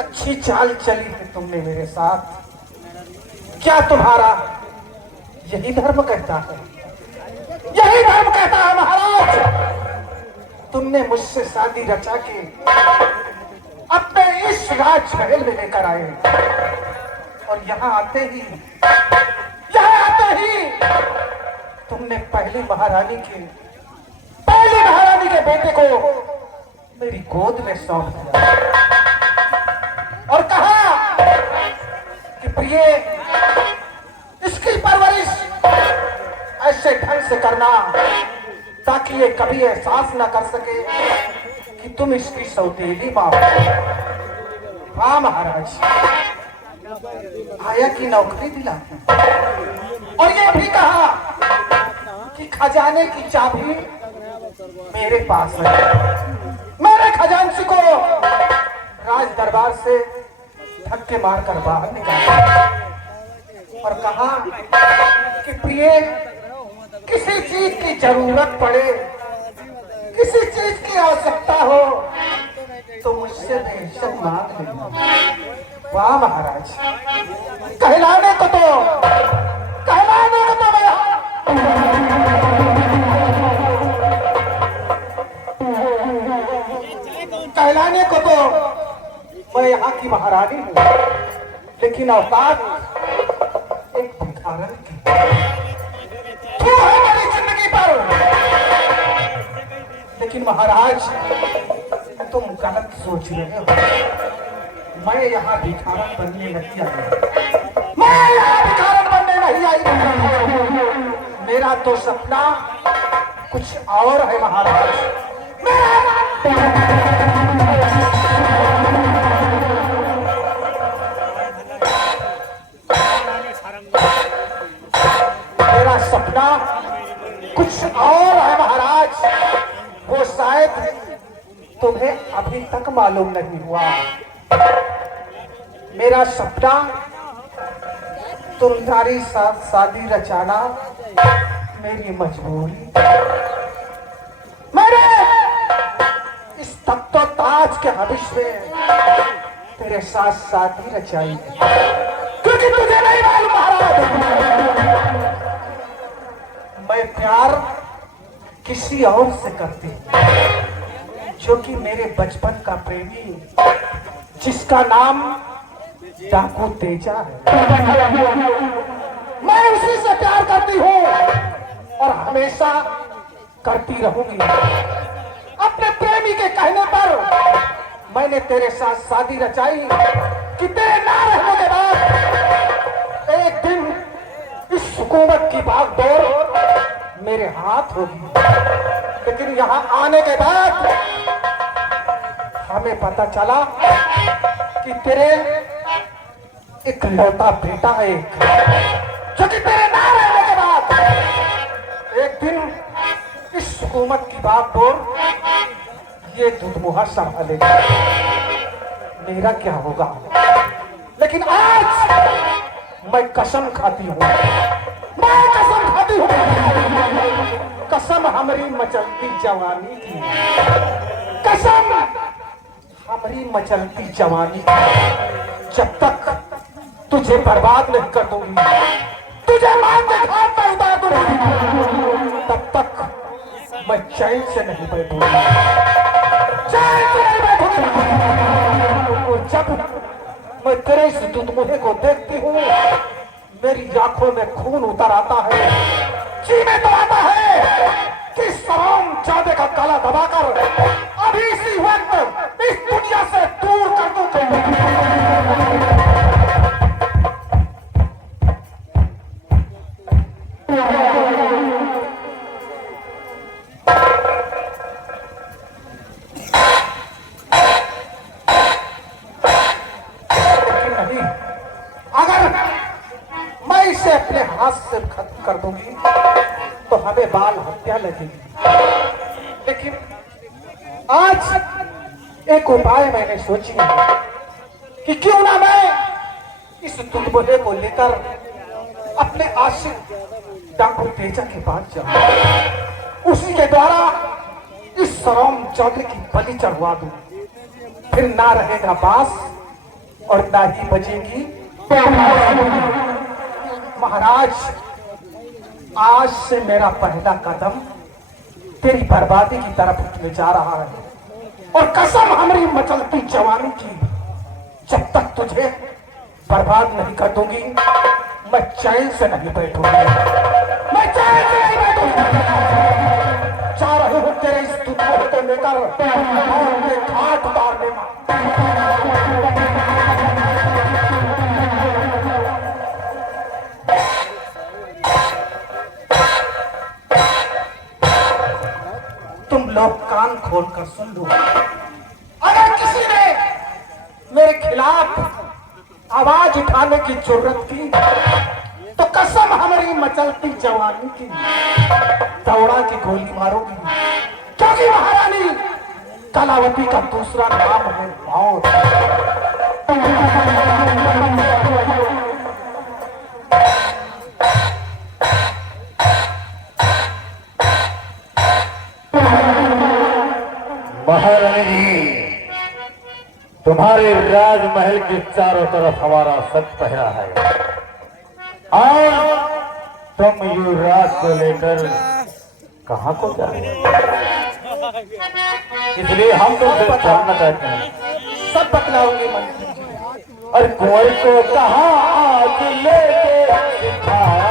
अच्छी चाल चली है तुमने मेरे साथ। क्या तुम्हारा यही धर्म कहता है? यही धर्म कहता है महाराज। तुमने मुझसे शादी रचा के अपने इस राजमहल में लेकर आए और यहाँ आते ही तुमने पहली महारानी के बेटे को मेरी गोद में सौंप दिया और कहा कि प्रिय, इसकी परवरिश ऐसे ढंग से करना ताकि ये कभी एहसास ना कर सके कि तुम इसकी सौतेली मां हो। हाँ महाराज, आया की नौकरी दिला और ये भी कहा कि खजाने की चाबी मेरे पास है। मेरे खजांची को राज दरबार से धक्के मारकर बाहर निकाला और कहा कि प्रिय, किसी चीज की जरूरत पड़े, किसी चीज की आवश्यकता हो तो मुझसे बेशक मांग लेना। वाह महाराज, कहलाने को तो मैं यहाँ की महारानी हूँ, लेकिन औकात एक भिखारन की। तू है मेरी जिंदगी पर, लेकिन महाराज तुम गलत सोच रहे हो। मैं यहाँ भिखारन बनने नहीं आई। मेरा तो सपना कुछ और है महाराज। मेरा सपना कुछ और है महाराज। वो शायद तुम्हें अभी तक मालूम नहीं हुआ। मेरा सपना तुम्हारी साथ शादी रचाना मेरी मजबूरी। मेरे इस तख्तो ताज के हविष में तेरे साथ शादी रचाई, क्योंकि तुझे नहीं मालूम महाराज, मैं प्यार किसी और से करती हूँ, जो कि मेरे बचपन का प्रेमी, जिसका नाम डाकू तेजा है। मैं उसी से प्यार करती हूँ और हमेशा करती रहूंगी। अपने प्रेमी के कहने पर मैंने तेरे साथ शादी रचाई कि तेरे ना रहने के बाद एक दिन इस हुकूमत की भागदौड़ मेरे हाथ होगी। लेकिन यहाँ आने के बाद हमें पता चला कि तेरे एक लौता बेटा है, जो कि तेरे ना रहने के बाद एक दिन इस हुकूमत की बागडोर ये दुधमुहा संभालेगा। मेरा क्या होगा? लेकिन आज मैं कसम खाती हूँ, कसम हमारी मचलती जवानी की, कसम हमारी मचलती जवानी की। जब तक तुझे बर्बाद नहीं कर दूंगी, तुझे मार के घाट पर उतार दूंगी, तब तक मैं चैन से नहीं बैठूंगी, चैन से नहीं बैठूंगी। और जब मैं तेरे इस दुधमुहे को देखती हूँ, मेरी आंखों में खून उतर आता है, जी में तो आता है कि सलाम जादे का गला दबाकर अभी इसी वक्त इस दुनिया से दूर कर दूं। इसे अपने हाथ से खत्म कर दूंगी तो हमें बाल हत्या लगेगी। लेकिन आज एक उपाय मैंने सोची कि क्यों ना मैं इस दुधमुहे को लेकर अपने आशिक डाकू तेजा के पास जाऊं, उसी के द्वारा इस सरोम चौधरी की बलि चढ़वा दूं, फिर ना रहेगा बास और ना ही बजेगी। महाराज, आज से मेरा पहला कदम तेरी बर्बादी की तरफ उठने जा रहा है, और कसम हमारी मचलती जवानी की, जब तक तुझे बर्बाद नहीं कर दूंगी मैं चैन से नहीं बैठूंगी, मैं चैन से नहीं बैठूंगी। जा रहे हो तेरे इस दुखों को लेकर और के घाट उतारने में। तुम लोग कान खोलकर सुन लो, अगर किसी ने मेरे खिलाफ आवाज उठाने की जरूरत की तो कसम हमारी मचलती जवानी की, दौड़ा की गोली मारोगी, क्योंकि महारानी कलावती का दूसरा नाम है मौत। महारानी जी, तुम्हारे राजमहल के चारों तरफ हमारा सच पहरा है, और तुम युवराज को लेकर कहां को जा रहे हो? इसलिए हम तुमसे जानना चाहते हैं। सब बतलाओगे मंत्री जी। और कुंवर को कहां आज लेके सिखाया?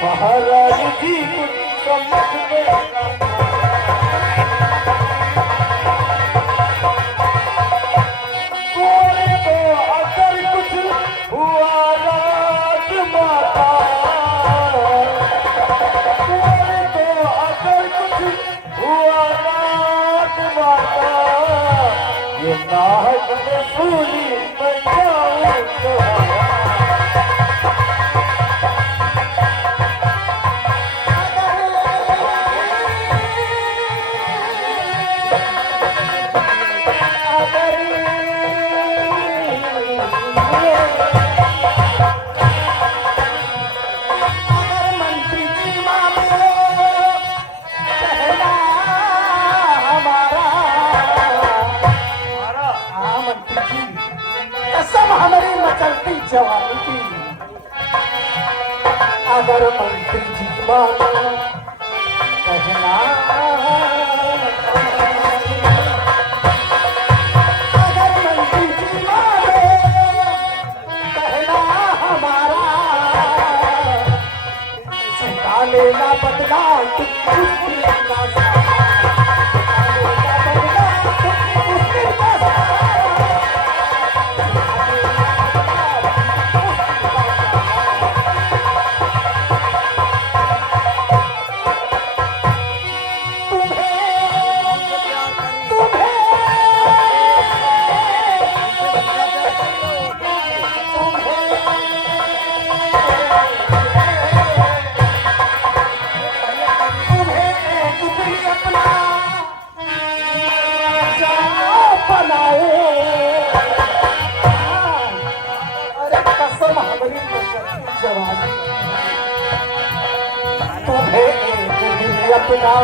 महाराज जी कुछ समझ में कोई तो अगर कुछ हुआ राजमाता, कोई तो अगर कुछ हुआ राजमाता, ये नाहक में सूली बन जाऊं। जवानी की अगर मंत्री जी मानो कहना, अगर मंत्री जी मानो कहना हमारा, चुका लेना बदला तुम्हें अपना